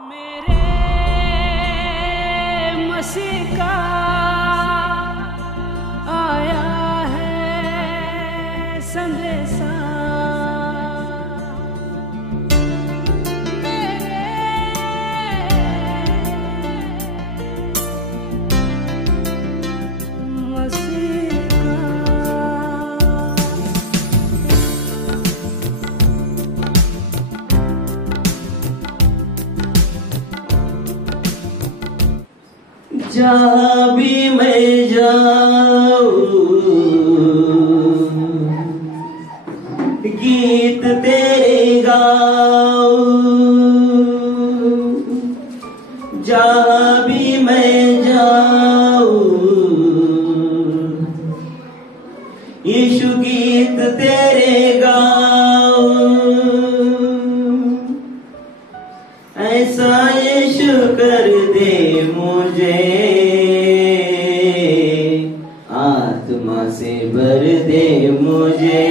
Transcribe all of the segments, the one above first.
मेरे मसीह का आया है संदेशा, जहाँ भी मैं जाऊँ गीत तेरे गाऊँ, जहाँ भी मैं जाऊँ यीशु गीत तेरे गाऊँ। ऐसा यीशु कर दे मुझे, आत्मा से भर दे मुझे,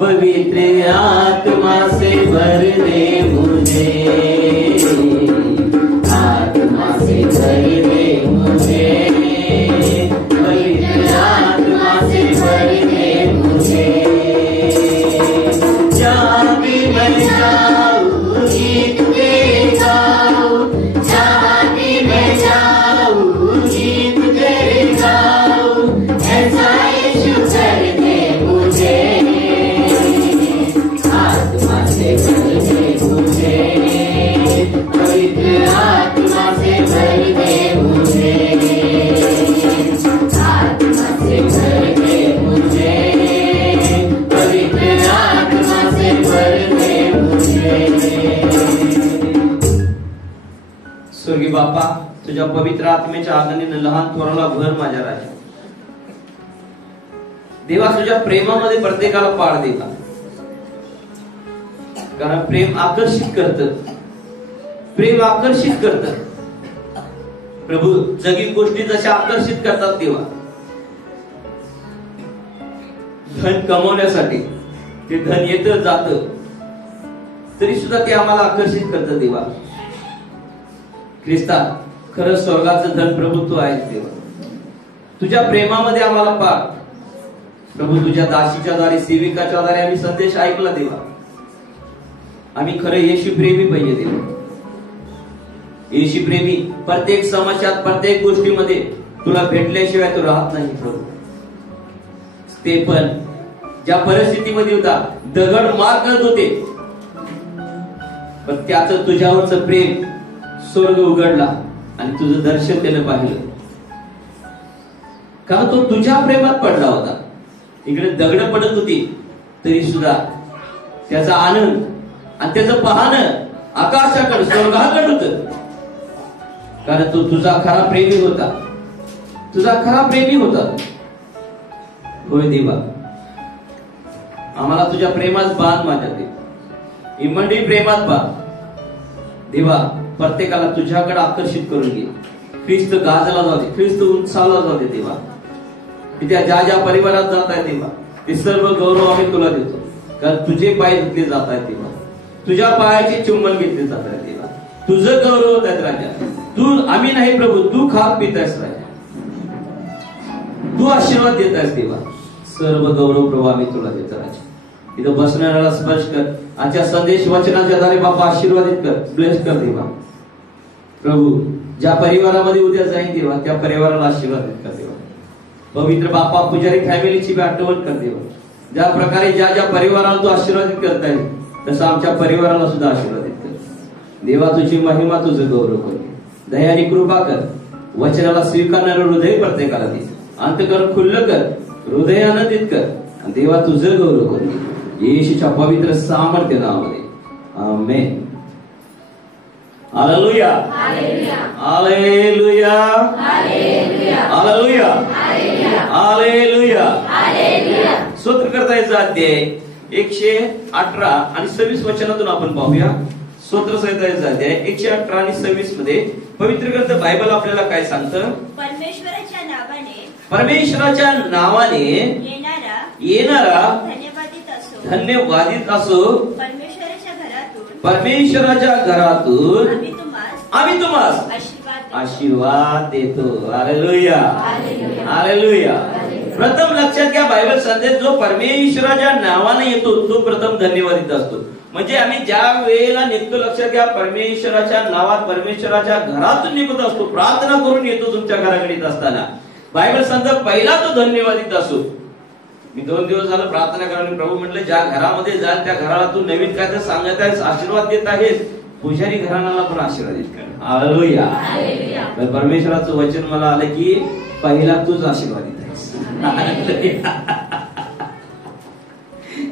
पवित्र आत्मा से भर दे मुझे, आत्मा से भर दे मुझे, पवित्र आत्मा से भर दे मुझे। जहाँ भी मैं जाऊँ गीत तेरे गाऊँ, जहाँ भी मैं जाऊँ गीत तेरे गाऊँ। ऐसा यीशु कर दे मुझे, आत्मा से भर दे मुझे, पवित्र आत्मा से भर दे मुझे, आत्मा से भर दे मुझे, पवित्र आत्मा से भर दे मुझे। स्वर्गीय बापा, तुझ्या पवित्र आत्मेच्या आगमनाने लहान थोराला भर माझ्या राजा देवा, तुझ्या प्रेमामध्ये प्रत्येकाला पाड देवा, कारण प्रेम आकर्षित करतं, प्रेम आकर्षित करतं प्रभू। जगी गोष्टी जशा आकर्षित करतात देवा, धन कमवण्यासाठी ते धन येतं जातं, तरी सुद्धा ते आम्हाला आकर्षित करतं देवा। ख्रिस्ता, खरं स्वर्गाचं धन प्रभुत्व आहे देवा, तुझ्या प्रेमामध्ये आम्हाला पाड प्रभू। तुझ्या दासीच्या द्वारे, सेविकाच्या द्वारे आम्ही संदेश ऐकला देवा, आम्ही खरं येशू प्रेमी पाहिजे देवा। येशू प्रेमी प्रत्येक समस्यात, प्रत्येक गोष्टीमध्ये तुला भेटल्याशिवाय तू राहत नाही प्रभू। ते पण ज्या परिस्थितीमध्ये होता, दगड मार करत होते, पण त्याचं तुझ्यावरचं प्रेम स्वर्ग उघडला आणि तुझं दर्शन त्यानं पाहिलं, कारण तो तुझ्या प्रेमात पडला होता। इकडे दगड पडत होती तरी सुद्धा त्याचा आनंद आणि त्याचं पाहणं आकाशाकडे, स्वर्गाकडे होतं, कारण तो तुझा खरा प्रेमी होता, तुझा खरा प्रेमी होता। होय देवा, आम्हाला तुझ्या प्रेमात बांध माझ्या देवा, ही मंडळी प्रेमात बांध देवा। प्रत्येकाला तुझ्याकडे आकर्षित करून घे। ख्रिस्त गाजला जाऊ दे, ख्रिस्त उंचावला जाऊ दे देवा। त्या ज्या ज्या परिवारात जात आहे देवा, ते सर्व गौरव आम्ही तुला देतो, कारण तुझे पाय धुतले जात आहेत देवा, तुझ्या पायाचे चुंबन घेतले जात आहे देवा, तुझं गौरव होत आहे राजा। तू, आम्ही नाही प्रभू, तू खात पित आहेस राजा, तू आशीर्वाद देत आहेस देवा। सर्व गौरव प्रभू आम्ही तुला देतो राजा। इथं बसणाऱ्याला स्पर्श कर, आजच्या संदेश वचनाच्या द्वारे बापा आशीर्वादित कर, ब्लेस कर देवा प्रभू। ज्या परिवारामध्ये उद्या जाईल देवा, त्या परिवाराला आशीर्वादित कर देवा। पवित्र बापा, पुजारी फॅमिलीची बी आठवण कर देवा। ज्या प्रकारे ज्या ज्या परिवाराला तू आशीर्वादित करताय, तसं आमच्या परिवाराला सुद्धा आशीर्वादित कर देवा। तुझी महिमा, तुझं गौरव कर, दया आणि कृपा कर। वचनाला स्वीकारणारं हृदय प्रत्येकाला दे, अंतःकरण खुल्लं कर, हृदय आनंदित कर, देवा तुझं गौरव कर, येशूच्या पवित्र सामर्थ्य नावामध्ये amen. Hallelujah, hallelujah, hallelujah, hallelujah. स्तोत्र करतायचा अध्याय 118 आणि 26 वचनातून आपण पाहूया। स्तोत्र संहितेचा अध्याय 118 आणि 26 मध्ये पवित्र ग्रंथ बायबल आपल्याला काय सांगतं? परमेश्वराच्या नावाने येणारा धन्यवादित असो, परमेश्वराच्या घरातून आम्ही तुम्हाला आशीर्वाद आशीर्वाद देतो. Hallelujah, hallelujah. प्रथम लक्षात घ्या, बायबल संदेश जो परमेश्वराच्या नावाने येतो तो प्रथम धन्यवादित असतो. म्हणजे आम्ही ज्या वेळेला निघतो, लक्षात घ्या, परमेश्वराच्या नावात परमेश्वराच्या घरातून निघत असतो, प्रार्थना करून येतो. तुमच्या घराकडे येत असताना बायबल संदेश पहिला तो धन्यवादित असतो. मी 2 दिवस झालं प्रार्थना करायला, प्रभू म्हटलं ज्या घरामध्ये जाल त्या घराला तू नवीन काय तर सांगत आहेस, आशीर्वाद देत आहेस, पुजारी घराण्याला पण आशीर्वादित कर. हालेलुया. तर परमेश्वराचं वचन मला आलं की पहिला तूच आशीर्वादित आहेस.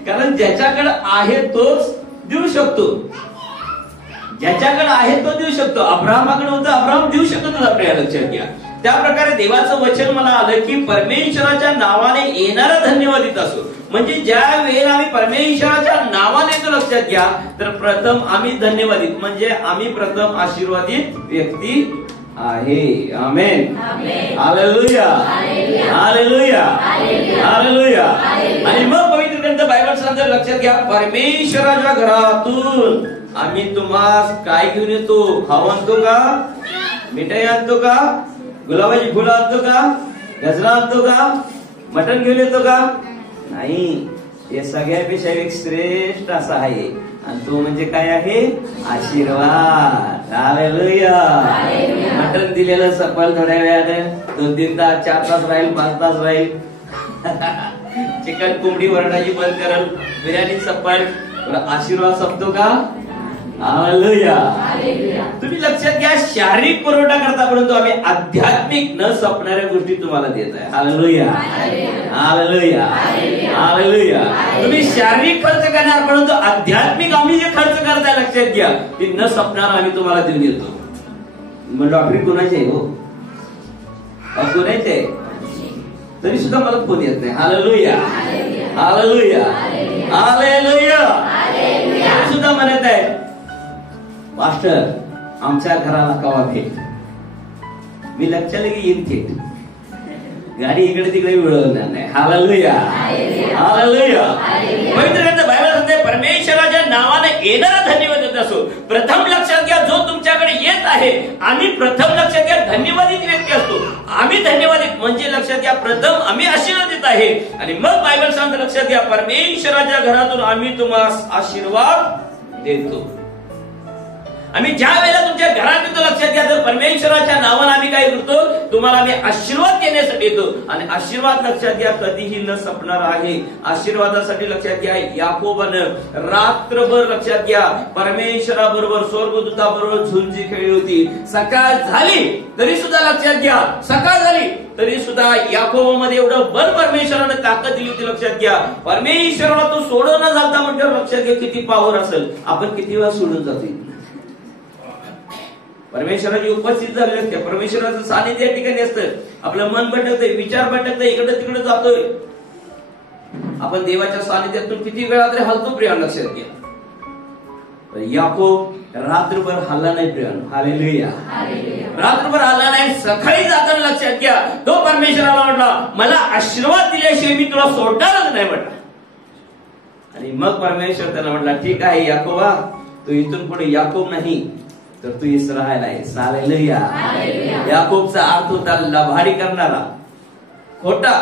कारण ज्याच्याकडे आहे तोच देऊ शकतो. ज्याच्याकडे आहे तो देऊ शकतो. अब्राहमाकडे होतं, अब्राहम देऊ शकत होता. आपल्या लक्षात घ्या. त्या प्रकारे देवाचं वचन मला आलं की परमेश्वराच्या नावाने येणारा धन्यवादित असो. म्हणजे ज्या वेळेला आम्ही परमेश्वराच्या नावाने येतो, लक्षात घ्या, तर प्रथम आम्ही धन्यवादित, म्हणजे आम्ही प्रथम आशीर्वादित व्यक्ती आहे. आमेन, हालेलुया, हालेलुया, हालेलुया. आणि मग पवित्र ग्रंथ बायबल सांगतो, लक्षात घ्या, परमेश्वराच्या घरातून आम्ही तुम्हाला काय घेऊन येतो? खाऊ आणतो का? मिठाई आणतो का? गुलाबाची फुलं आणतो का? गजरा आणतो का? मटण घेऊन येतो का? नाही. हे सगळ्यापेक्षा एक श्रेष्ठ असा आहे, आणि तो म्हणजे काय आहे? आशीर्वाद. हालेलुया. मटण दिलेलं सफल थोड्या वेळानं 2-3 तास, 4 तास राहील, 5 तास राहील. चिकन कोंबडी वरडाची बंद करल, बिर्याणी सफल, आशीर्वाद संपतो का? हालेलुया. तुम्ही लक्षात घ्या, शारीरिक पुरवठा करता, परंतु आम्ही आध्यात्मिक न संपणाऱ्या गोष्टी तुम्हाला देत आहे. Hallelujah, hallelujah, hallelujah. तुम्ही शारीरिक खर्च करणार, परंतु आध्यात्मिक आम्ही जे खर्च करताय, लक्षात घ्या, ते न संपणार आम्ही तुम्हाला देऊन येतो. मग डॉक्टरी कोणाची आहे? हो, कोणाची आहे? तरी सुद्धा मला फोन येत नाही. Hallelujah, hallelujah, hallelujah. तरी सुद्धा म्हणत आहे, मास्टर आमच्या घराला कवा भेट. मी लक्षात की येईन थेट, गाडी इकडे तिकडे मिळवणार नाही. Hallelujah, hallelujah. पवित्र ग्रंथ बायबल सांगते, परमेश्वराच्या नावाने येणारा धन्यवादित असो. प्रथम लक्षात घ्या, जो तुमच्याकडे येत आहे, आम्ही प्रथम लक्षात घ्या धन्यवादित व्यक्ती असतो. आम्ही धन्यवादित म्हणजे लक्षात घ्या, प्रथम आम्ही आशीर्वादित आहे. आणि मग बायबल सांगते, लक्षात घ्या, परमेश्वराच्या घरातून आम्ही तुम्हाला आशीर्वाद देतो. आम्ही ज्या वेळेला तुमच्या घरात येतो, लक्षात घ्या, तर परमेश्वराच्या नावाने आम्ही काय करतो? तुम्हाला आम्ही आशीर्वाद देण्यासाठी येतो. आणि आशीर्वाद लक्षात घ्या कधीही न संपणार आहे. आशीर्वादासाठी लक्षात घ्या, याकोबानं रात्रभर, लक्षात घ्या, परमेश्वराबरोबर, स्वर्गदूताबरोबर झुंजी खेळली होती. सकाळ झाली तरी सुद्धा, लक्षात घ्या, सकाळ झाली तरी सुद्धा याकोबामध्ये एवढं बल परमेश्वरानं ताकद दिली होती. लक्षात घ्या, परमेश्वराला तो सोडवणं झालता म्हणजे लक्षात घ्या किती पावर असेल. आपण किती वेळा सोडून जातो? परमेश्वराची उपस्थित झाली असते, परमेश्वराचं सानिध्य या ठिकाणी असतं. आपलं मन भटकतंय, विचार भटकतंय, इकडे तिकडे जातोय. आपण देवाच्या सानिध्यातून किती वेळा तरी हलतो प्रियान, लक्षात घ्या. याकोब रात्रभर हल्ला नाही प्रियान. हालेलुया, रात्रभर हल्ला नाही. सकाळी जाताना लक्षात घ्या, तो परमेश्वराला म्हटला, मला आशीर्वाद दिल्याशिवाय मी तुला सोडणारच नाही म्हटला. आणि मग परमेश्वर त्याला म्हटला, ठीक आहे याकोबा, तू इथून पुढे याकोब नाही तर तू इस्राएल आहेस. हालेलुया. याकोबचा अर्थ होता लबाडी करणारा, खोटा.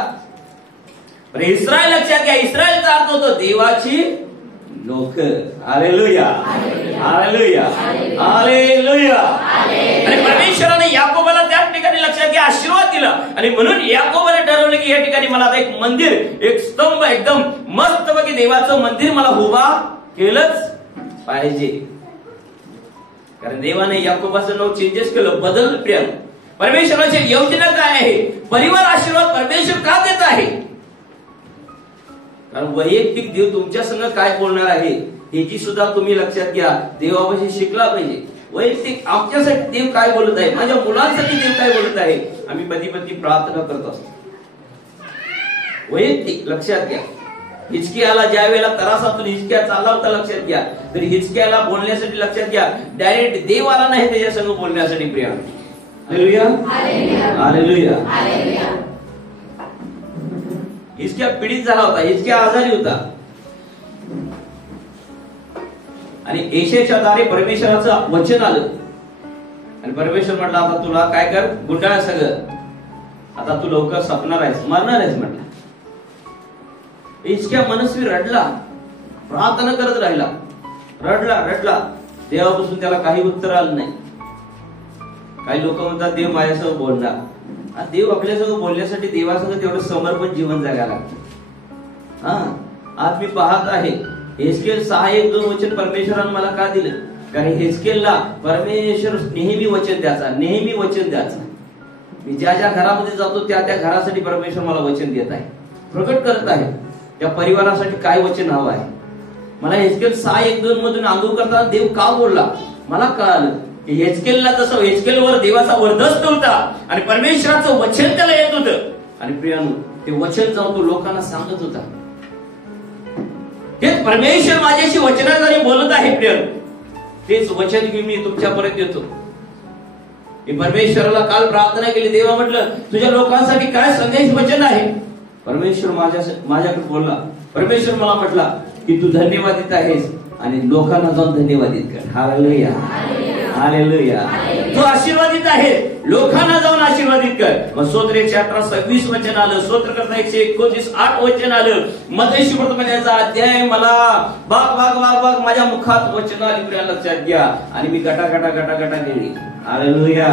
इस्राएल, लक्षात घ्या, इस्राएलचा अर्थ होतो देवाची लोक. Hallelujah, hallelujah, hallelujah. आणि परमेश्वराने याकोबाला त्या ठिकाणी, लक्षात घ्या, आशीर्वाद दिला. आणि म्हणून याकोबाने ठरवलं की या ठिकाणी मला आता एक मंदिर, एक स्तंभ, एकदम मस्तपैकी देवाचं मंदिर मला उभा केलंच पाहिजे. कारण देवाने याकोबाचं नाव चेंजेस केलं, बदल प्रिय. परमेश्वराची योजना काय आहे? परिवार आशीर्वाद परमेश्वर का देत आहे? कारण वैयक्तिक देव तुमच्या संग काय बोलणार आहे याची सुद्धा तुम्ही लक्षात घ्या, देवापाशी शिकला पाहिजे. वैयक्तिक आमच्यासाठी देव काय बोलत आहे, माझ्या मुलांसाठी देव काय बोलत आहे, आम्ही पती प्रार्थना करत असतो. वैयक्तिक लक्षात घ्या. हिचकियाला ज्या वेळेला तरासातून हिचकिया चालला होता, लक्षात घ्या, तर हिचकियाला बोलण्यासाठी, लक्षात घ्या, डायरेक्ट देव आला नाही त्याच्या संग बोलण्यासाठी प्रिया. Hallelujah, hallelujah. हिचकिया पीडित झाला होता, हिचकिया आजारी होता. आणि यशाच्या दारी परमेश्वराचं वचन आलं आणि परमेश्वर म्हटलं आता तुला काय कर, गुंडाळ सगळं, आता तू लवकर सपणार आहेस, मरणार आहेस म्हटलं. इतक्या मनस्वी रडला, प्रार्थना करत राहिला, रडला. देवापासून त्याला काही उत्तर आलं नाही. काही लोक म्हणतात देव माझ्यासोबत बोलणार. देव आपल्यासोबत बोलण्यासाठी देवासोबत तेवढं समर्पण जीवन जगायला लागतं. आज मी पाहत आहे हेस्केल 6:1-2 वचन परमेश्वरानं मला का दिलं, कारण हेस्केलला परमेश्वर नेहमी वचन द्यायचा. मी ज्या ज्या घरामध्ये जातो त्या त्या घरासाठी परमेश्वर मला वचन देत आहे, प्रकट करत आहे. त्या परिवारासाठी काय वचन हवं आहे मला. हेस्केल 6:1-2 मधून आंघोळ करताना देव का बोलला मला कळालं की हेस्केलला जसं हेस्केलवर देवाचा वर्धस्त होता आणि परमेश्वराचं वचन त्याला येत होतं आणि प्रियानो ते वचन जाऊन तो लोकांना सांगत होता. हे परमेश्वर माझ्याशी वचनाद्वारे बोलत आहे प्रियानो. तेच वचन घेऊन मी तुमच्यापर्यंत येतो. मी परमेश्वराला काल प्रार्थना केली, देवा म्हटलं तुझ्या लोकांसाठी काय संदेश वचन आहे. परमेश्वर माझ्याकडे बोलला. परमेश्वर मला म्हटला की तू धन्यवादित आहेस आणि लोकांना जाऊन धन्यवादित कर. Hallelujah, hallelujah. तू आशीर्वादित आहे, लोकांना जाऊन आशीर्वादित कर. मग स्तोत्र 118:26 वचन आलं, स्तोत्र करता 129:8 वचन आलं. मत्ती सुवर्तमानाचा अध्याय मला बाग माझ्या मुखात वचन आली लक्षात घ्या आणि मी गटा गेली. Hallelujah,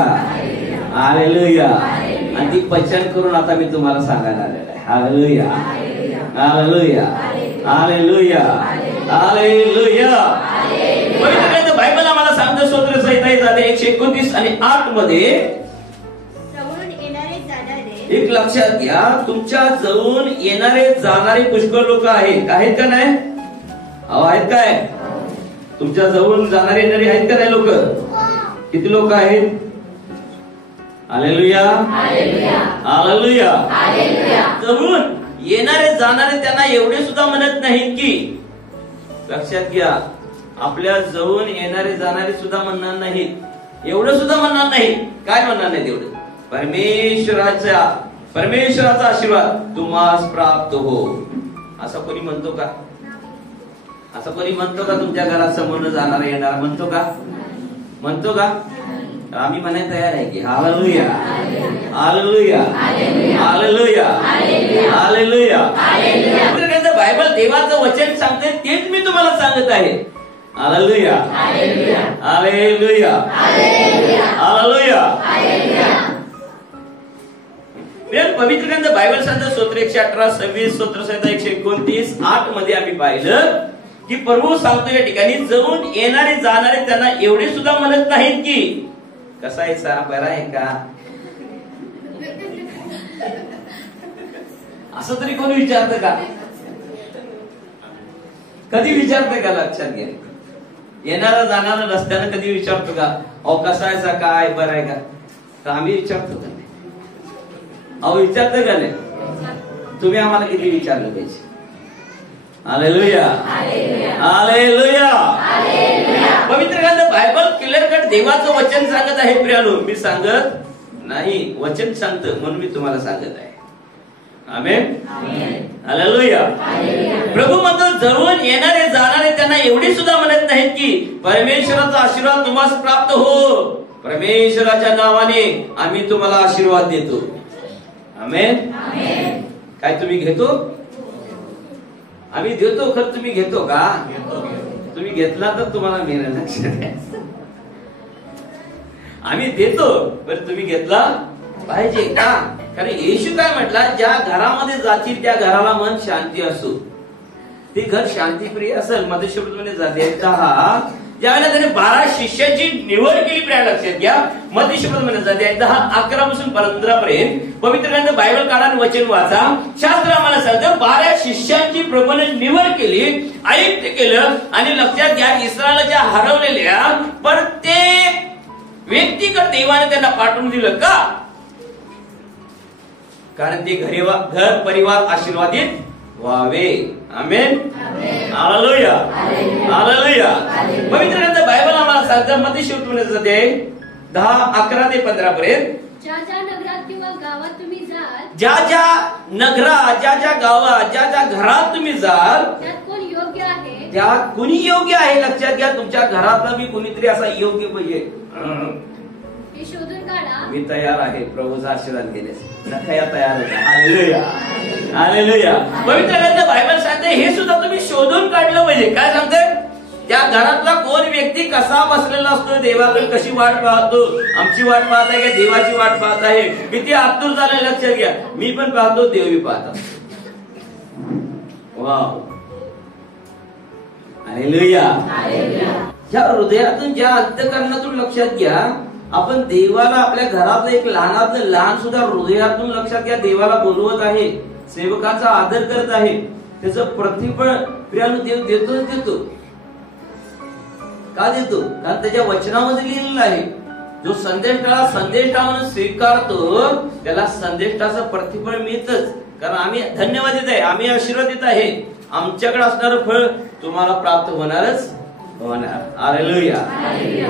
hallelujah. आणि ती पचन करून आता मी तुम्हाला सांगायला आलेलं आहे. Hallelujah, hallelujah, hallelujah, hallelujah. पवित्र बायबल आम्हाला सांगतं स्तोत्र संहिता 129:8 मध्ये एक लक्षात घ्या, तुमच्या जवळून येणारे जाणारे पुष्कळ लोक आहेत का नाही? आहेत काय? तुमच्या जवळून जाणारे येणारे आहेत का नाही लोक? किती लोक आहेत? Hallelujah, hallelujah. जवळून येणारे जाणारे त्यांना एवढे सुद्धा म्हणत नाहीत की, लक्षात घ्या, आपल्या जवळून येणारे जाणारे सुद्धा म्हणणार नाहीत, एवढं सुद्धा म्हणणार नाही. काय म्हणणार नाही तेवढं? परमेश्वराचा आशीर्वाद तुम्हास प्राप्त हो. असं कोणी म्हणतो का? असं कोणी म्हणतो का? तुमच्या घरात समोर जाणारा येणार म्हणतो का? म्हणतो का? आम्ही म्हणायला तयार आहे की hallelujah, hallelujah, hallelujah, hallelujah. Bible देवाचं वचन सांगते तेच मी तुम्हाला सांगत आहे. Hallelujah, hallelujah, hallelujah. पवित्र ग्रंथ बायबल सांगतं स्तोत्र 118:26 स्तोत्र संहिता 129:8 मध्ये आम्ही पाहिलं की प्रभू सांगतो या ठिकाणी जवळून येणारे जाणारे त्यांना एवढे सुद्धा म्हणत नाहीत की कसा आहे सा, बरा आहे का, असं तरी कोणी विचारतं का? कधी विचारतं का? लक्षात घ्या, येणारा जाणारा रस्त्यानं कधी विचारतो का अहो कसा आहे सा, काय बरं आहे का? तर आम्ही विचारतो का? अहो विचारतो का नाही? तुम्ही आम्हाला किती विचारलं पाहिजे? Hallelujah, hallelujah. पवित्र ग्रंथ बायबल क्लिअर कट देवाचं वचन सांगत आहे प्रियानो. मी सांगत नाही, वचन सांगतं म्हणून मी तुम्हाला सांगत आहे. आमेन, हालेलुया. प्रभू म्हणतो जवळून येणारे जाणारे त्यांना एवढी सुद्धा म्हणत नाहीत की परमेश्वराचा आशीर्वाद तुम्हाला प्राप्त हो. परमेश्वराच्या नावाने आम्ही तुम्हाला आशीर्वाद देतो. आमेन. काय तुम्ही घेतो? आम्ही देतो, खरं तुम्ही घेतो का? तुम्ही घेतला तर तुम्हाला मिळेल. लक्षात घ्या, आम्ही देतो पण तुम्ही घेतला पाहिजे का? कारण येशू काय म्हटला, ज्या घरामध्ये जातील त्या घराला मन शांती असो. ते घर शांतीप्रिय असेल. मत्ती सुवर्तमानामध्ये जाते 10 ज्यावेळेला त्याने 12 शिष्याची निवड केली. प्रिय लक्षात घ्या, मत्ती सुवर्तमानामध्ये जाते 10:11 पासून 15 पर्यंत पवित्र ग्रंथ बायबल काढा आणि वचन वाचा. शास्त्र आम्हाला सांगतं 12 शिष्यांची प्रभूने निवड केली, आयुक्त केलं आणि लक्षात घ्या इस्रायलच्या हरवलेल्या प्रत्येक व्यक्तीकडे देवाने त्यांना पाठवून दिलं. का? कारण ते घर परिवार आशीर्वादित व्हावे. आमेन, हालेलुया, हालेलुया. पवित्र ग्रंथ बायबल आम्हाला सांगतं मत्ती सुवर्तमानामध्ये 10:11 ते 15 पर्यंत ज्या ज्या नगरात किंवा गावात तुम्ही जाल, ज्या ज्या नगरात, ज्या ज्या गावात, ज्या ज्या घरात तुम्ही जाल, त्यात कोण योग्य आहे त्या कुणी योग्य आहे लक्षात घ्या. तुमच्या घरातला मी कुणीतरी असा योग्य पाहिजे. हे शोधून काढा. मी तयार आहे प्रभूचा आशीर्वाद घेण्यास. नखया तयार होता. Hallelujah hallelujah. पवित्र ग्रंथ बायबल सांगते हे सुद्धा तुम्ही शोधून काढलं पाहिजे. काय सांगते? त्या घरातला कोण व्यक्ती कसा बसलेला असतो, देवाकडे कशी वाट पाहतो, आमची वाट पाहत आहे का देवाची वाट पाहत आहे, किती आतुर झालं लक्षात घ्या. मी पण पाहतो, देवी पाहतात. Wow hallelujah. ज्या हृदयातून ज्या अंतःकरणातून लक्षात घ्या, आपण देवाला आपल्या घरातलं एक लहानातलं लहान सुद्धा हृदयातून लक्षात घ्या देवाला बोलवत आहे, सेवकाचा आदर करत आहे. त्याचं प्रतिफळ प्रियानु देव देतो. का देतो? कारण त्याच्या वचनामध्ये लिहिलेलं आहे, जो संदेष्टाला संदेष्टा म्हणून स्वीकारतो त्याला संदेष्टाचं प्रतिफळ मिळतच. कारण आम्ही धन्यवादित आहे, आम्ही आशीर्वादित आहे, आमच्याकडे असणारं फळ तुम्हाला प्राप्त होणारच होणार. Hallelujah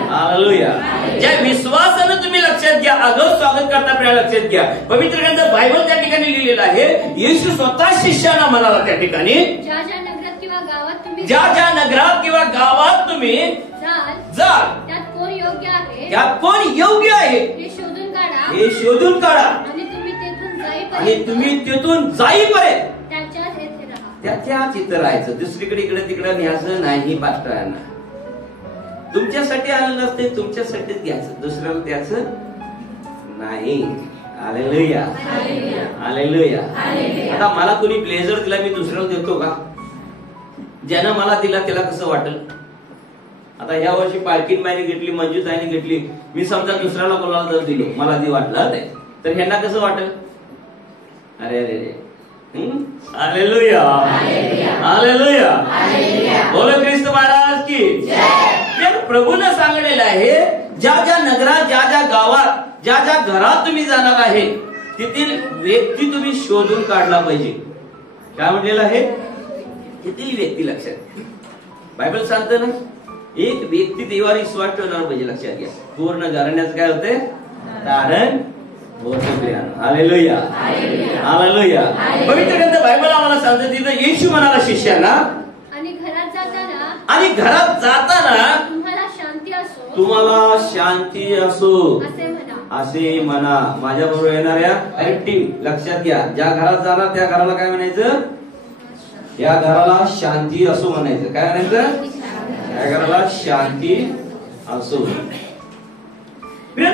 hallelujah. ज्या विश्वासानं तुम्ही लक्षात घ्या, आगाऊ स्वागत करता प्रिय लक्षात घ्या. पवित्र ग्रंथ बायबल त्या ठिकाणी लिहिलेलं आहे. येशू स्वतः शिष्यांना म्हणाला त्या ठिकाणी, ज्या ज्या नगरात किंवा गावात तुम्ही जाल त्यात कोण योग्य आहे, त्यात कोण योग्य आहे हे शोधून काढा. हे शोधून काढा. आणि तुम्ही तेथून जाईपर्यंत त्याच्याच येथे राहा. त्याच्याच इथं राहायचं. दुसरीकडे इकडे तिकडे न्यायचं नाही. पास्टरांना तुमच्यासाठी आलेलं असते, तुमच्यासाठीच घ्यायचं, दुसऱ्याला द्यायचं नाही. Hallelujah hallelujah. आता मला कोणी ब्लेझर दिला, मी दुसऱ्याला देतो का? ज्यानं मला दिला त्याला कसं वाटेल? आता या वर्षी पालखीन बाईने घेतली, मंजूताईने घेतली, मी समजा दुसऱ्याला कोणाला जर दिलो, मला ती वाटलं नाही, तर ह्यांना कसं वाटेल? अरे अरे अरे. Hallelujah hallelujah. बोलो ख्रिस्त महाराज की जय. प्रभूने सांगलेलं आहे, ज्या ज्या नगरात, ज्या ज्या गावात, ज्या ज्या घरात तुम्ही जाणार आहे, तेथील व्यक्ती तुम्ही शोधून काढला पाहिजे. काय म्हटलेलं आहे? तेथील व्यक्ती. लक्षात बायबल सांगतं ना, एक व्यक्ती देवावर विश्वास ठेवणार पाहिजे. लक्षात घ्या. पूर्ण घराण्याचं काय होते? कारण हालेलुया हालेलुया. पवित्र ग्रंथ बायबल आम्हाला सांगतं तिथं येशू म्हणाला शिष्यांना, आणि घरात जाताना तुम्हाला शांती असो, तुम्हाला शांती असो असे म्हणा. असे म्हणा. माझ्या बरोबर येणाऱ्या ऍक्टिव्ह लक्षात घ्या. ज्या घरात जाणार त्या घराला काय म्हणायचं? या घराला शांती असो म्हणायचं. काय म्हणायचं? या घराला शांती असो.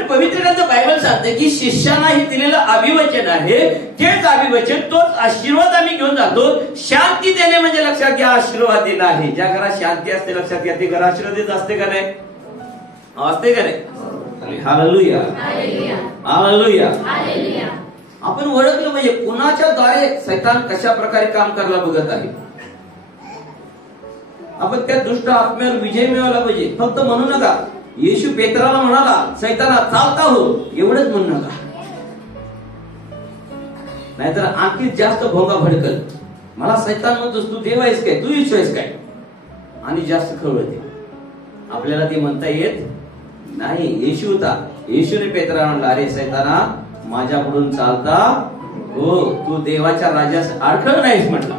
पवित्र ग्रंथ बायबल सांगते की शिष्यांना हे दिलेलं अभिवचन आहे, तेच अभिवचन, तोच आशीर्वाद आम्ही घेऊन जातो. शांती देणे म्हणजे लक्षात घ्या आशीर्वाद देणं आहे. ज्या घरात शांती असते लक्षात घ्या, ते घर आशीर्वादित असते का नाही? असते का नाही? Hallelujah hallelujah. आपण ओळखलं म्हणजे कुणाच्या द्वारे सैतान कशा प्रकारे काम करायला बघत आहे. आपण त्या दुष्ट आत्म्यावर विजय मिळवला पाहिजे. फक्त म्हणू नका येशू पेत्राला म्हणाला, सैताना चालता हो, एवढंच म्हणू नका, नाहीतर आणखी जास्त भोंगा भडकल. मला सैतान म्हणतोस, तू देव आहेस काय, तू येशू आहेस काय, आणि जास्त खवळते. आपल्याला ते म्हणता येत नाही. येशू होता, येशूने पेत्राला म्हणला, अरे सैताना माझ्याकडून चालता हो, तू देवाच्या राज्यास अडखळ नाहीस म्हटला.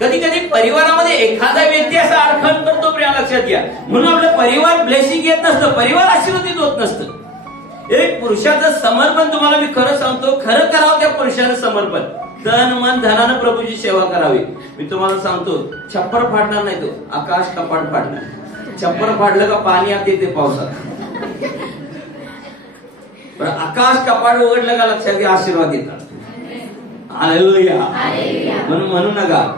कधी कधी परिवारामध्ये एखादा व्यक्ती असा अडखळ करतो प्रिया लक्षात घ्या. म्हणून आपलं परिवार ब्लेसिंग येत नसतं, परिवार आशीर्वादित होत नसतं. एक पुरुषाचं समर्पण तुम्हाला मी खरं सांगतो, खरं करावं त्या पुरुषाचं समर्पण, तन मन धनानं प्रभूची सेवा करावी. मी तुम्हाला सांगतो, छप्पर फाडणार नाही, तो आकाश कपाट फाडणार. छप्पर फाडलं का पाणी आत येते पावसात, पण आकाश कपाट उघडलं का लक्षात घ्या आशीर्वाद येतात. हालेलुया. म्हणून म्हणू नका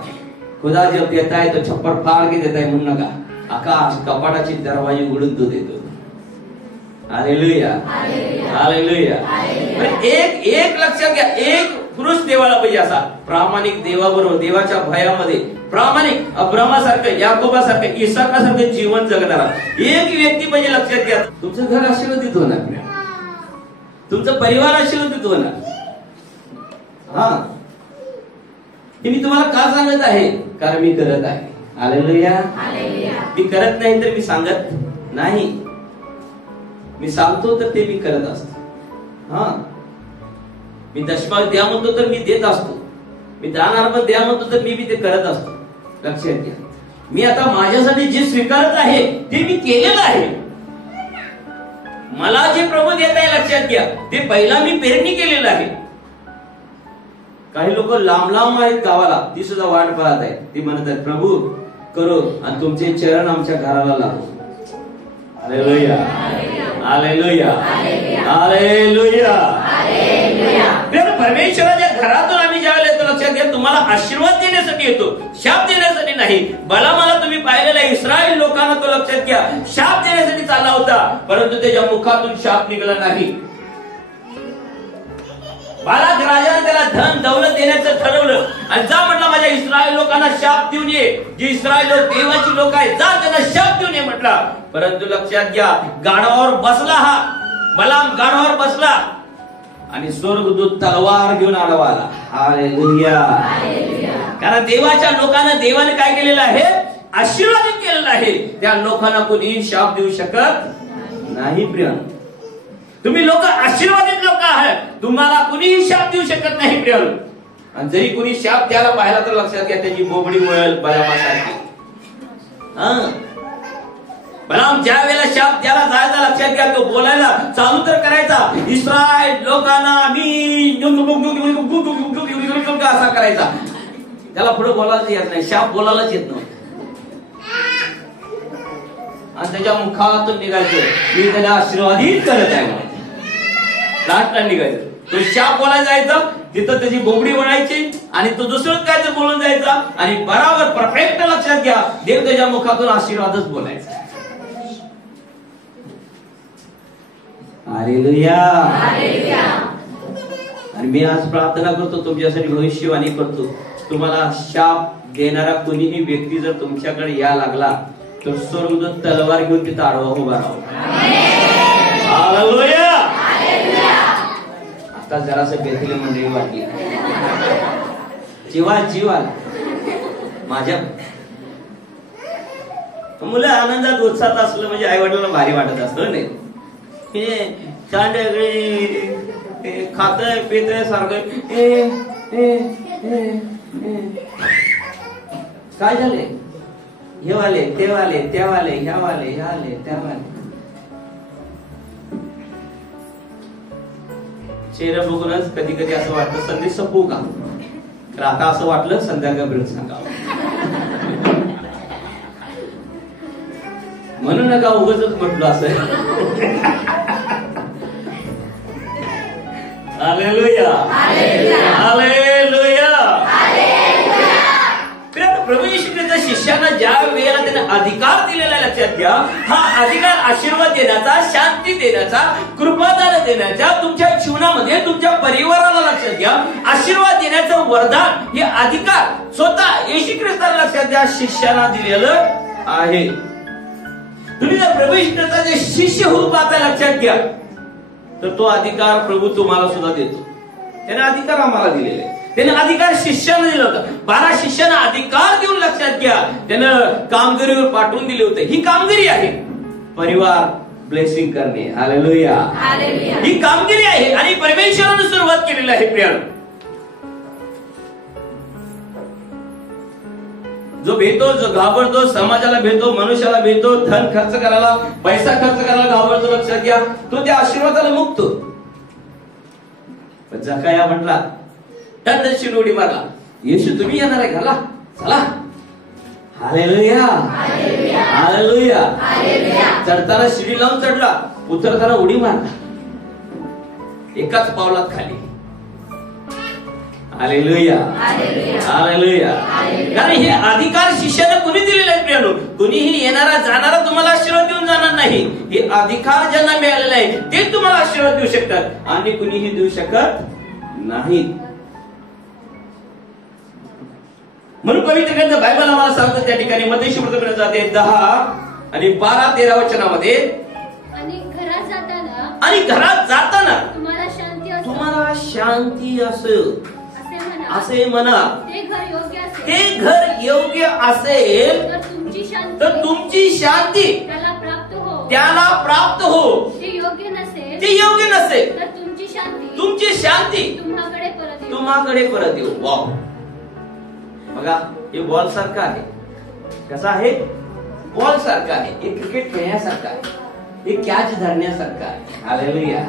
खुदा जब देता है तो छप्पर फाड़ के देता है, म्हणू नका. आकाश कपाटाची दरवाजे उघडून तो देतो. Hallelujah hallelujah. एक लक्षात घ्या, एक पुरुष देवाला पाहिजे असा प्रामाणिक, देवाबरोबर देवाच्या भयामध्ये प्रामाणिक, अब्रामासारखं, याकोबासारखं, इसाकासारखं जीवन जगणारा एक व्यक्ती पाहिजे. लक्षात घ्या. तुमचं घर आशीर्वादित होणार, तुमचं परिवार आशीर्वादित होणार. हा, हे मी तुम्हाला का सांगत आहे? कारण मी करत आहे. हालेलुया. मी करत नाही तर मी सांगत नाही, मी सांगतो तर ते मी करत असतो. हा, मी दशमाल द्या म्हणतो तर मी देत असतो, मी दान अर्पण द्या म्हणतो तर मी ते करत असतो. लक्षात घ्या. मी आता माझ्यासाठी जे स्वीकारत आहे ते मी केलेलं आहे. मला जे प्रभू देत आहे लक्षात घ्या, ते पहिला मी पेरणी केलेलं आहे. काही लोक लांब लांब आहेत गावाला, ती सुद्धा वाट पाहत आहेत. ती म्हणत आहेत प्रभू करो आणि तुमचे चरण आमच्या घराला लागू. Hallelujah, hallelujah, hallelujah. परमेश्वराच्या घरातून आम्ही ज्यावेळेला येतो लक्षात घ्या, तुम्हाला आशीर्वाद देण्यासाठी येतो, शाप देण्यासाठी नाही. मला तुम्ही पाहिलेला इस्रायल लोकांना तो लक्षात घ्या शाप देण्यासाठी चालला होता, परंतु त्याच्या मुखातून शाप निघाला नाही. बालाक राजाने त्याला धन दौलत देण्याचं ठरवलं आणि जा म्हटलं माझ्या इस्रायल लोकांना शाप देऊन ये. जे इस्रायल लोक देवाची लोक आहेत, जा त्यांना शाप देऊन ये म्हटला. परंतु लक्षात घ्या, गाढवावर बसला हा बलाम, गाढवावर बसला आणि स्वर्गदूत तलवार घेऊन आडवा आला. हालेलुया. कारण देवाच्या लोकांना देवाने काय केलेलं आहे, आशीर्वादित केलेलं आहे. त्या लोकांना कोणी शाप देऊ शकत नाही. प्रिय तुम्ही लोक आशीर्वादित लोक आहात, तुम्हाला कुणीही शाप देऊ शकत नाही. प्रिय आणि जरी कुणी शाप द्यायला पाहिला तर लक्षात घ्या त्याची बोबडी वळेल बलामासारखी. बलाम ज्या वेळेला शाप द्यायला जायचा लक्षात घ्या, तो बोलायला चालू तर करायचा, इस्रायल लोकांना मी असा करायचा. त्याला पुढे बोलायच येत नाही, शाप बोलायलाच येत नाही. आणि त्याच्या मुखातून निघायचं मी त्याला आशीर्वादित करत आहे. लास्टला निघायचं, तो शाप बोलायला जायचा, तिथं त्याची बोबडी वळायची आणि तो दुसरं काय तर बोलून जायचा आणि बराबर परफेक्ट लक्षात घ्या देव त्याच्या मुखातून आशीर्वादच बोलायचा. हालेलुया. आणि मी आज प्रार्थना करतो, तुमच्यासाठी भविष्यवाणी करतो, तुम्हाला शाप देणारा कोणीही व्यक्ती जर तुमच्याकडे या लागला तर स्वर्गदूत तलवार घेऊन तिथं आडवा उभा राहू. हालेलुया. आता जरासं बेथले मंडळी वाटली, जीवा माझ्या मुलं आनंदात उत्साहात असलं म्हणजे आई वडिलांना भारी वाटत असतं नाही. हे चांडगळी खातय पितय सारखं काय झाले, हे वाले ते वाले त्या वाले ह्या वाले ह्या आले त्या वाले. चेहरा बघूनच कधी कधी असं वाटतं संदेश संपवू का, तर आता असं वाटलं संध्याकाळपर्यंत सांगावं. म्हणू नका उगाचच म्हटलं असं. Hallelujah, hallelujah. प्रभू येशू ख्रिस्त शिष्यांना ज्या वेळेला त्याने अधिकार दिलेला लक्षात घ्या, हा अधिकार आशीर्वाद देण्याचा, शांती देण्याचा, कृपादान देण्याचा, तुमच्या जीवनामध्ये तुमच्या परिवाराला लक्षात घ्या आशीर्वाद देण्याचं वरदान, हे अधिकार स्वतः येशू ख्रिस्ताला लक्षात घ्या शिष्यांना दिलेलं आहे. तुम्ही जर प्रभू येशू ख्रिस्ताचे शिष्य होऊन पाहता लक्षात घ्या, तर तो अधिकार प्रभू तुम्हाला सुद्धा देतो. त्याने अधिकार आम्हाला दिलेले, त्याने अधिकार शिष्यांना दिला होता. 12 शिष्यांना अधिकार देऊन लक्षात घ्या त्यानं कामगिरीवर पाठवून दिले होते. ही कामगिरी आहे, परिवार ब्लेसिंग करणे. हालेलुया. ही कामगिरी आहे आणि परमेश्वराने सुरुवात केलेली आहे. प्रिय जो भेटतो, जो घाबरतो, समाजाला भेटतो, मनुष्याला भेटतो, धन खर्च करायला, पैसा खर्च करायला घाबरतो लक्षात घ्या, तो त्या आशीर्वादाला मुक्तो. जकाया म्हटला, टन उडी मारला, येशू तुम्ही येणार आहे घाला चला. Hallelujah, hallelujah. चढताना शिडी लावून चढला, उतरताना उडी मारला, एकाच पावलात खाली. Hallelujah, hallelujah. कारण हे अधिकार शिष्याला कुणी दिलेले आहेत प्रियानो. कुणीही येणारा जाणारा तुम्हाला आशीर्वाद देऊन जाणार नाही. हे अधिकार ज्यांना मिळालेला आहे ते तुम्हाला आशीर्वाद देऊ शकतात आणि कुणीही देऊ शकत नाही. म्हणून पवित्र ग्रंथ बायबल आम्हाला सांगतो त्या ठिकाणी मत्ती सुसमाचार जाते 10 आणि 12-13 वचनामध्ये, आणि घरात जाताना तुम्हाला शांती असेल असे म्हणा. ते घर योग्य असेल तर तुमची शांती त्याला प्राप्त हो. ते योग्य नसेल तर तुमची शांती तुम्हाकडे परत येऊ. वाव, बघा हे बॉल सारखं आहे. कसा आहे? बॉल सारखा आहे, एक क्रिकेट खेळण्यासारखा आहे, एक कॅच धरण्यासारखा आहे. हालेलुया.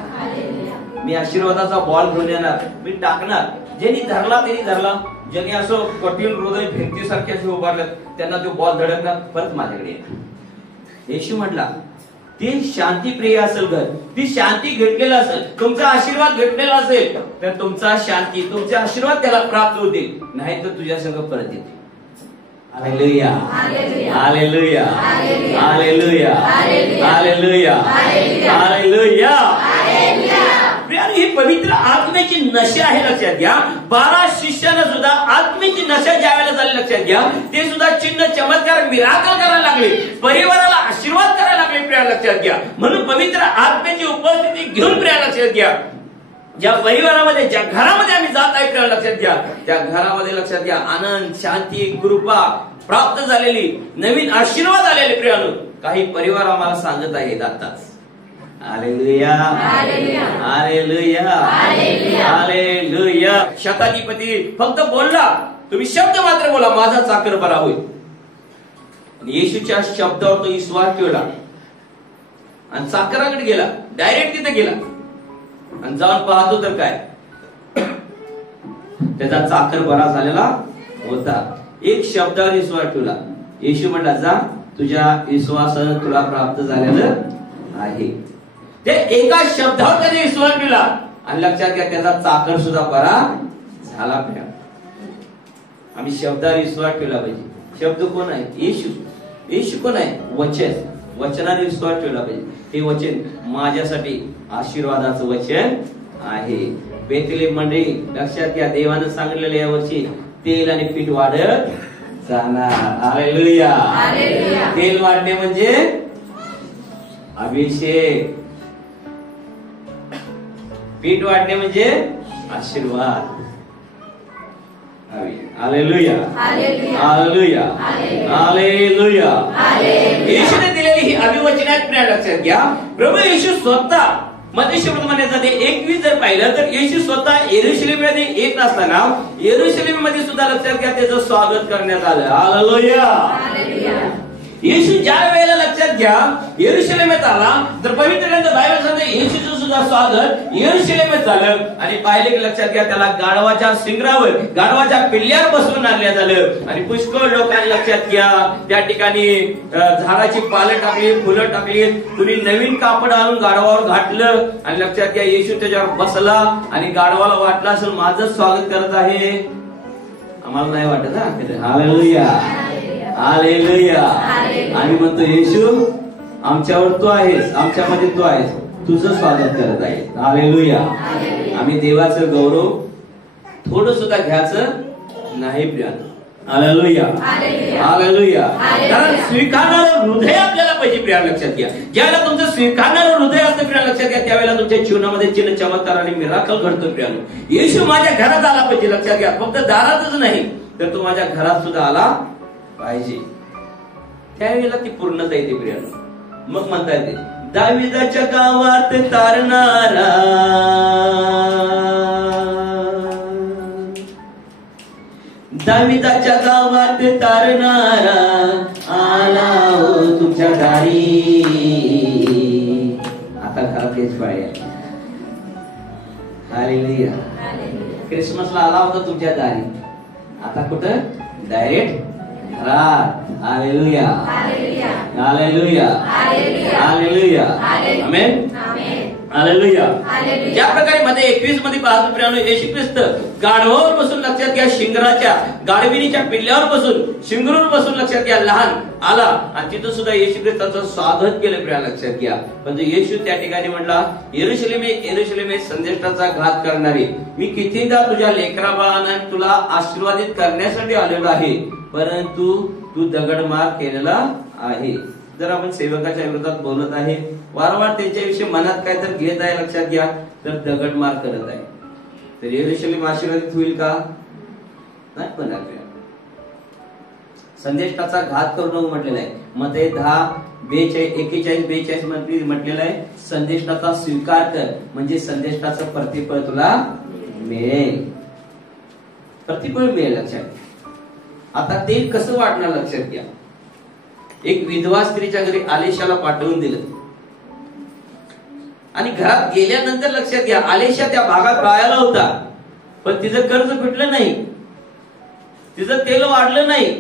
मी आशीर्वादाचा बॉल घेऊन येणार, मी टाकणार, ज्यांनी धरला त्यांनी धरला, ज्यांनी असं कठीण हृदय भिंतीसारखे असे उभारले त्यांना तो बॉल धडकणार, परत माझ्याकडे येणार. येशू म्हटला ते शांती प्रिय असेल घर, ती शांती घेतलेला असेल, तुमचा आशीर्वाद घेतलेला असेल तर तुमचा शांती, तुमचे आशीर्वाद त्याला प्राप्त होतील, नाही तर तुझ्या संग परत येतील. Hallelujah, hallelujah, hallelujah, hallelujah, hallelujah. ही पवित्र आत्म्याची नशा आहे, लक्षात घ्या. 12 शिष्यांना सुद्धा आत्म्याची नशा ज्या वेळेला झाली, लक्षात घ्या, ते सुद्धा चिन्ह चमत्कार मिराकल करायला लागले, परिवाराला आशीर्वाद करायला लागले. प्रिया लक्षात घ्या. म्हणून पवित्र आत्म्याची उपस्थिती घेऊन प्रिया लक्षात घ्या, ज्या परिवारामध्ये, ज्या घरामध्ये आम्ही जात आहे प्रिया लक्षात घ्या, त्या घरामध्ये लक्षात घ्या आनंद, शांती, कृपा प्राप्त झालेली, नवीन आशीर्वाद आलेले. प्रियानो, काही परिवार आम्हाला सांगत आहेत आताच. Hallelujah, hallelujah, hallelujah. शताधिपती फक्त बोलला, तुम्ही शब्द मात्र बोला, माझा चाकर बरा होईल. येशूच्या शब्दावर तो विश्वास ठेवला आणि चाकराकडे गेला, डायरेक्ट तिथे गेला आणि जाऊन पाहतो तर काय, त्याचा चाकर बरा झालेला होता. एक शब्दावर विश्वास ठेवला. येशू म्हणला, जा, तुझ्या विश्वासानं तुला प्राप्त झालेलं आहे. ते एका शब्दावर त्याने विश्वास ठेवला आणि लक्षात घ्या, त्याचा चाकर सुद्धा बरा झाला. आम्ही शब्दावर विश्वास ठेवला पाहिजे. शब्द कोण आहे? येशू. येशू कोण आहे? वचन. वचनाने विश्वास ठेवला पाहिजे. हे वचन माझ्यासाठी आशीर्वादाचं वचन आहे. बेथलेहेम मंडळी लक्षात घ्या, देवानं सांगितलेलं या वर्षी तेल आणि पीठ वाढत जाणार. हालेलुया. तेल वाढणे म्हणजे अभिषेक, पीठ वाढणे म्हणजे आशीर्वाद. Hallelujah, hallelujah, hallelujah. येशूने दिलेली ही अभिवचनात प्रिय लक्षात घ्या, प्रभू येशू स्वतः मत्तेशूमध्ये म्हणण्यासाठी 21 जर पाहिलं तर येशू स्वतः यरूशलेममध्ये येत असताना यरूशलेममध्ये सुद्धा लक्षात घ्या त्याचं स्वागत करण्यात आलं. हालेलुया. येशू ज्या वेळेला लक्षात घ्या यरूशलेमात आला तर पवित्र ग्रंथ बायबल सांगते येशूचं सुद्धा स्वागत यरूशलेमात झालं. आणि पाहिले की लक्षात घ्या, त्याला गाढवाच्या शिंगरावर, गाढवाच्या पिल्ल्यावर बसवून आणण्यात आलं. आणि पुष्कळ लोकांनी लक्षात घ्या त्या ठिकाणी झाडाची पालं टाकली, फुलं टाकली, कुणी नवीन कापड आणून गाढवावर घातलं आणि लक्षात घ्या येशू त्याच्यावर बसला आणि गाढवाला वाटलं असेल माझं स्वागत करत आहे. आम्हाला नाही वाटत. Hallelujah, hallelujah. आम्ही म्हणतो येशू आमच्यावर तू आहेस, आमच्यामध्ये तू आहेस, तुझं स्वागत करत आहे. हालेलुया. आम्ही देवाचं गौरव थोडं सुद्धा घ्यायचं नाही प्रियानो. Hallelujah, hallelujah. कारण स्वीकारणारं हृदय आपल्याला पाहिजे प्रिया लक्षात घ्या. ज्यावेळेला तुमचं स्वीकारणारं हृदय असतं प्रिया लक्षात घ्या, त्यावेळेला तुमच्या जीवनामध्ये चिन्ह चमत्कार आणि मिराकल घडतो प्रियानो. येशू माझ्या घरात आला पाहिजे लक्षात घ्या, फक्त दारातच नाही तर तो माझ्या घरात सुद्धा आला पाहिजे. त्यावेळेला ती पूर्णता येते प्रियानो. मग म्हणता येते दाविदाच्या गावात तारणारा, दाविदाच्या गावात तारणारा आला हो तुमच्या दारी. आता घरात हेच पाहिजे. हालेलुया. क्रिसमसला आला होता तुमच्या दारी, आता कुठं? डायरेक्ट घरात. Hallelujah, hallelujah, hallelujah. Amen, hallelujah. ज्या प्रकारे मध्ये 21 मध्ये पाहतो प्रियानो, येशू ख्रिस्त गाढवावर बसून लक्षात घ्या, शिंगराच्या गाढविणीच्या पिल्ल्यावर बसून, शिंगरूवर बसून लक्षात घ्या लहान आला आणि तिथं सुद्धा येशू ख्रिस्ताचं स्वागत केलं प्रिया लक्षात घ्या. पण येशू त्या ठिकाणी म्हणला यरूशलेमे, यरूशलेमे संदेशाचा घात करणारी, मी कितीदा तुझ्या लेकराबाळांना तुला आशीर्वादित करण्यासाठी आलेलो आहे, परंतु तू दगडमार केलेला आहे. जर आपण सेवकाच्या विरोधात बोलत आहे, वारंवार त्यांच्याविषयी मनात काय तर घेत आहे लक्षात घ्या, तर दगडमार करत आहे, तर यरूशलेम आशीर्वादित होईल का? नाही होणार. संदेशाचा घात करू नको म्हटलेला आहे. मत्ते 10:41-42 म्हटलेलं आहे, संदेशाचा स्वीकार कर म्हणजे संदेशाचं प्रतिफळ तुला मिळेल, प्रतिफळ मिळेल. लक्षात. आता ते कसं वाटणार लक्षात घ्या. एक विधवा स्त्रीच्या घरी आलेशाला पाठवून दिलं. आणि घरात गेल्यानंतर लक्षात घ्या, आलेशा त्या भागात राहायला होता, पण तिचं कर्ज फिटलं नाही, तिचं तेल वाढलं नाही.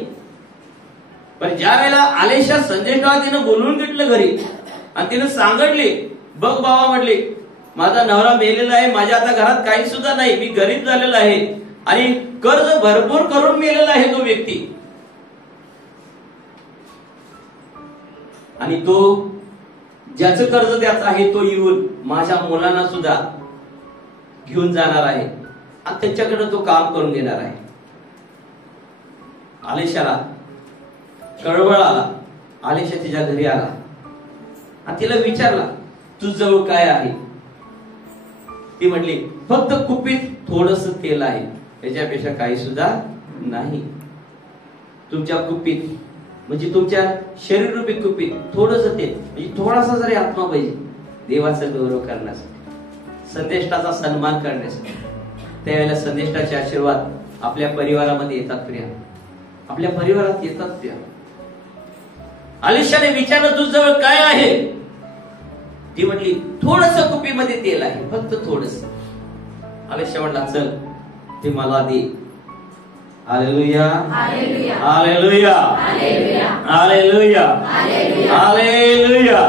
पण ज्या वेळेला आलेशा संदेशराव तिनं बोलवून घेतलं घरी आणि तिनं सांगितले, बघ बाबा म्हटले, माझा नवरा मेलेला आहे, माझ्या आता घरात काही सुद्धा नाही, मी गरीब झालेला आहे आणि कर्ज भरपूर करून मेलेला आहे तो व्यक्ती. आणि तो ज्याचं कर्ज त्याचं आहे तो येऊन माझ्या मुलांना सुद्धा घेऊन जाणार आहे आणि त्यांच्याकडे तो काम करून घेणार आहे. आलेशाला कळवळ आला. आलेशा तिच्या घरी आला आणि तिला विचारला, तुझ्याजवळ काय आहे? ती म्हटली, फक्त कुपीत थोडस तेल आहे, त्याच्यापेक्षा काही सुद्धा नाही. तुमच्या कुपीत म्हणजे तुमच्या शरीर रूपी कुपीत थोडस तेल, म्हणजे थोडासा जरी आत्मा पाहिजे देवाचा गौरव करण्यासाठी, संदेष्टाचा सन्मान करण्यासाठी. त्यावेळेला संदेष्टाचे आशीर्वाद आपल्या परिवारामध्ये येतात प्रिया, आपल्या परिवारात येतात प्रिया. आलेशाने विचारलं, तुझ्याजवळ काय आहे? ती म्हटली, थोडस कुपीमध्ये तेल आहे, फक्त थोडस. आलेशा म्हटला, चल ते मला दे. Hallelujah, hallelujah, hallelujah, hallelujah, hallelujah.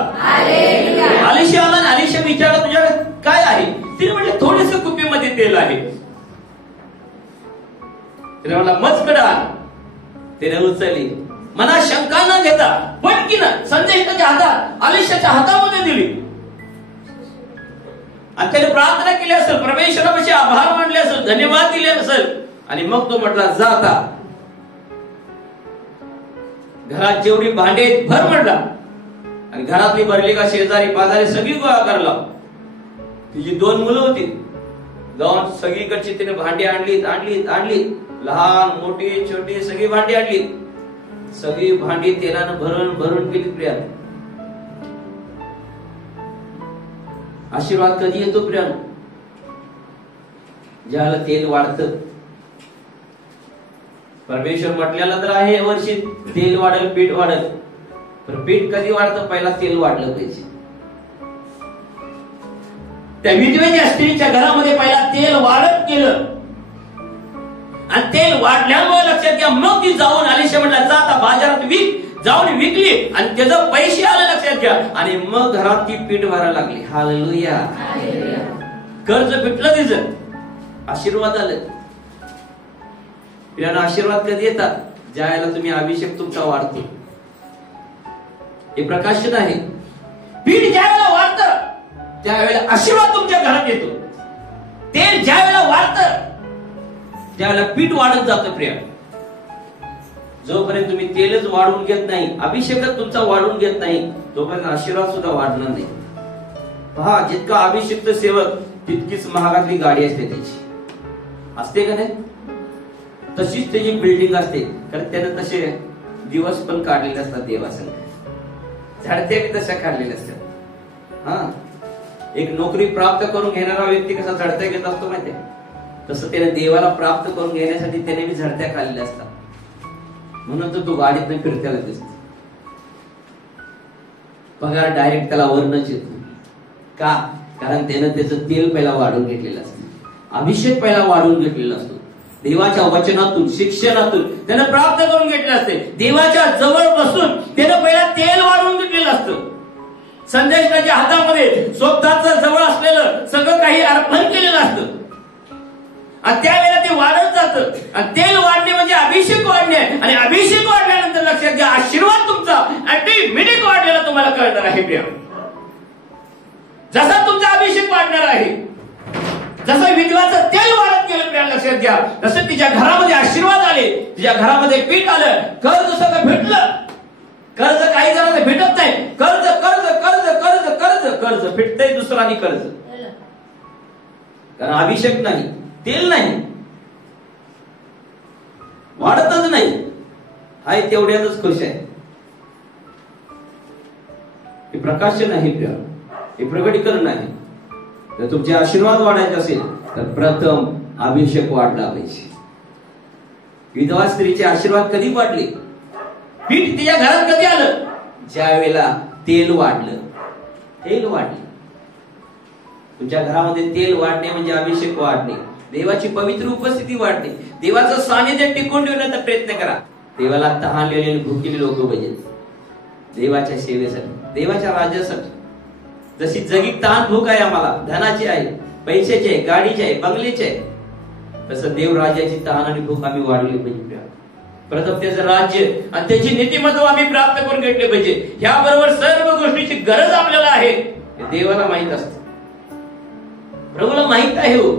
Elisha आला, आलेशा विचारलं, तुझ्याकडे काय आहे? तिने म्हटले, थोडस कुपीमध्ये तेल आहे. तिने म्हटला, मजकड आण. तिने उचलली, मना शंका न घेता पटकीनं संदेशाच्या हातात आलेशाच्या हातामध्ये दिली आणि त्याने प्रार्थना केली असेल, परमेश्वरापाशी आभार मानले असेल, धन्यवाद दिले असेल. आणि मग तो म्हटला, जा आता घरात जेवढी भांडे भर म्हटला. आणि घरातली भरली का शेजारी पाजारी सगळी गोळा करला. तिची 2 मुलं होती, जाऊन सगळीकडची तिने भांडी आणलीत आणलीत आणलीत, लहान मोठी छोटी सगळी भांडी आणलीत. सगळी भांडी तेलानं भरून भरून गेली प्रिया. आशीर्वाद कधी येतो प्रिया? ज्याला तेल वाढतं. परमेश्वर म्हटलेला तर आहे, वर्षी तेल वाढेल पीठ वाढेल, पण पीठ कधी वाढतं? पहिला तेल वाढलं पाहिजे. त्या विधवेच्या स्त्रीच्या घरामध्ये पहिला तेल वाढत गेलं आणि तेल वाढल्यामुळे लक्षात घ्या, मग ती जाऊन आलेशा म्हटला, जा आता बाजारात विक. जाऊन विकली आणि त्याचं पैसे आले लक्षात घ्या, आणि मग घरात ती पीठ भरायला लागली. हालेलुया, कर्ज फिटलं तिचं, आशीर्वाद आले. प्रियानं, आशीर्वाद कधी येतात? ज्या वेळेला तुम्ही अभिषेक तुमचा वाढतो. हे प्रकाशन आहे. पीठ ज्या वेळेला वाढतं त्यावेळेला आशीर्वाद तुमच्या घरात येतो. तेल ज्या वेळेला वाढतं त्यावेळेला पीठ वाढत जातं प्रिया. जोपर्यंत तुम्ही तेलच वाढवून घेत नाही, अभिषेकच तुमचा वाढवून घेत नाही, तोपर्यंत आशीर्वाद सुद्धा वाढणार नाही. पहा, जितका अभिषेक सेवक तितकीच महागातली गाडी असते त्याची, असते का नाही? तशीच त्याची बिल्डिंग असते, कारण त्याने तसे दिवस पण काढलेले असतात देवासंग, झाडते तशा काढलेल्या असतात. हा, एक नोकरी प्राप्त करून घेणारा व्यक्ती कसा झडत्या घेत असतो माहितीये, तसं त्याने देवाला प्राप्त करून घेण्यासाठी त्याने मी झडत्या खाल्लेल्या असतात. म्हणून तर तो गाडीत फिरत्याला दिसतो. पगार डायरेक्ट त्याला वरनच येतो. का? कारण त्यानं त्याचं तेल पहिला वाढून घेतलेलं असतं, अभिषेक पहिला वाढून घेतलेला असतो. देवाच्या वचनातून, शिक्षणातून त्यानं प्राप्त करून घेतलेलं असते. देवाच्या जवळ बसून त्यानं पहिला तेल वाढून घेतलेलं असतं. संदेशाच्या हातामध्ये स्वतःच जवळ असलेलं सगळं काही अर्पण केलेलं असतं आणि त्यावेळेला ते वाढत जातं. आणि तेल वाढणे म्हणजे अभिषेक वाढणे, आणि अभिषेक वाढल्यानंतर लक्षात घ्या, आशीर्वाद तुमचा ऑटोमॅटिक वाढलेला तुम्हाला कळणार आहे प्रिया. जसा तुमचा अभिषेक वाढणार आहे, जसं विधवाचं तेल वाढत गेलं प्रिया, लक्षात घ्या, तसं तिच्या घरामध्ये आशीर्वाद आले, तिच्या घरामध्ये पीठ आलं, कर्ज सगळं भेटलं. कर्ज काही जणांना भेटत नाही, कर्ज कर्ज कर्ज कर्ज कर्ज कर्ज भेटतंय दुसरं आणि कर्ज, कारण अभिषेक नाही, तेल नाही, वाढतच नाही. हाय तेवढ्यातच खुश आहे. हे प्रकाशन आहे प्रिया, हे प्रगटीकरण आहे. जर तुमचे आशीर्वाद वाढायचे असेल तर प्रथम अभिषेक वाढला पाहिजे. विधवा स्त्रीचे आशीर्वाद कधी वाढले? पीठ तिच्या घरात कधी आलं? ज्या वेळेला तेल वाढलं, तेल वाढले. तुमच्या घरामध्ये तेल वाढणे म्हणजे अभिषेक वाढणे, देवाची पवित्र उपस्थिती वाढणे, देवाचं सानिध्य टिकून ठेवण्याचा प्रयत्न करा. देवाला तहानलेले भुकेले लोक पाहिजेत देवाच्या सेवेसाठी, देवाच्या राज्यासाठी. जशी जगीत तहान भूक आहे आम्हाला, धनाची आहे, पैशाची आहे, गाडीची आहे, बंगल्याची आहे, तसं देव राज्याची तहान आणि भूक आम्ही वाढवली पाहिजे. प्रथम त्याचं राज्य आणि त्याची नीतिमत्व आम्ही प्राप्त करून घेतले पाहिजे. ह्याबरोबर सर्व गोष्टीची गरज आपल्याला आहे हे देवाला माहित असते, प्रभूला माहित आहे. हो,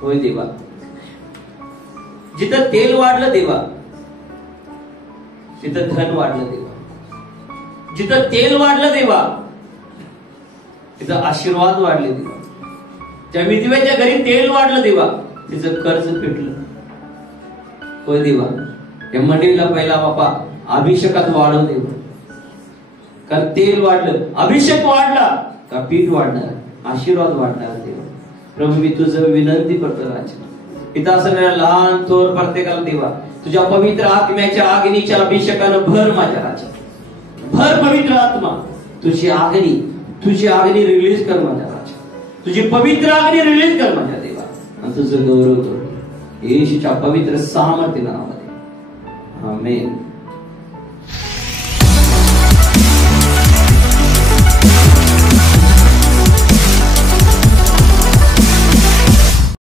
होय देवा, जिथं तेल वाढलं देवा तिथं धन वाढलं देवा, जिथं तेल वाढलं देवा तिथं आशीर्वाद वाढले देवा. ज्या विधवेच्या घरी तेल वाढलं देवा तिचं कर्ज पेटलं. होय देवा, या मंडळीला पहिला बापा अभिषेकात वाढव देवा, कारण तेल वाढलं, अभिषेक वाढला का पीठ वाढणार, आशीर्वाद वाढणार देवा. प्रभू मी तुझं विनंती करतो राजा पिता, सगळ्या लहान थोर प्रत्येकाला देवा तुझ्या पवित्र आत्म्याच्या अग्नीच्या अभिषेकानं भर माझ्या राजा, भर पवित्र आत्मा, तुझी अग्नी रिलीज कर माझ्या राजा, तुझी पवित्र अग्नी रिलीज कर माझ्या देवा, आणि तुझं गौरव कर येशूच्या पवित्र सामर्थ्य नावामध्ये. आमेन.